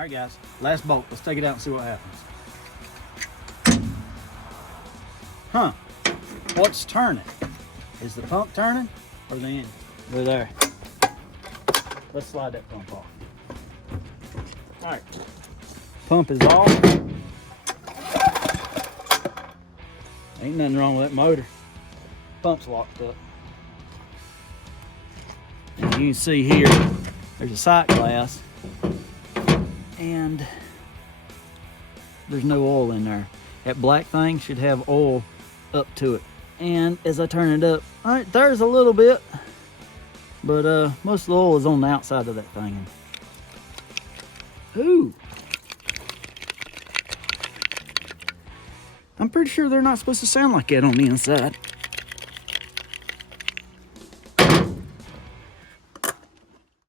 All right, guys, last bolt. Let's take it out and see what happens. Huh, what's turning? Is the pump turning or the engine? They're there. Let's slide that pump off. All right, pump is off. Ain't nothing wrong with that motor. Pump's locked up. And you can see here, there's a sight glass and there's no oil in there. That black thing should have oil up to it. And as I turn it up, all right, there's a little bit, but most of the oil is on the outside of that thing. Ooh. I'm pretty sure they're not supposed to sound like that on the inside.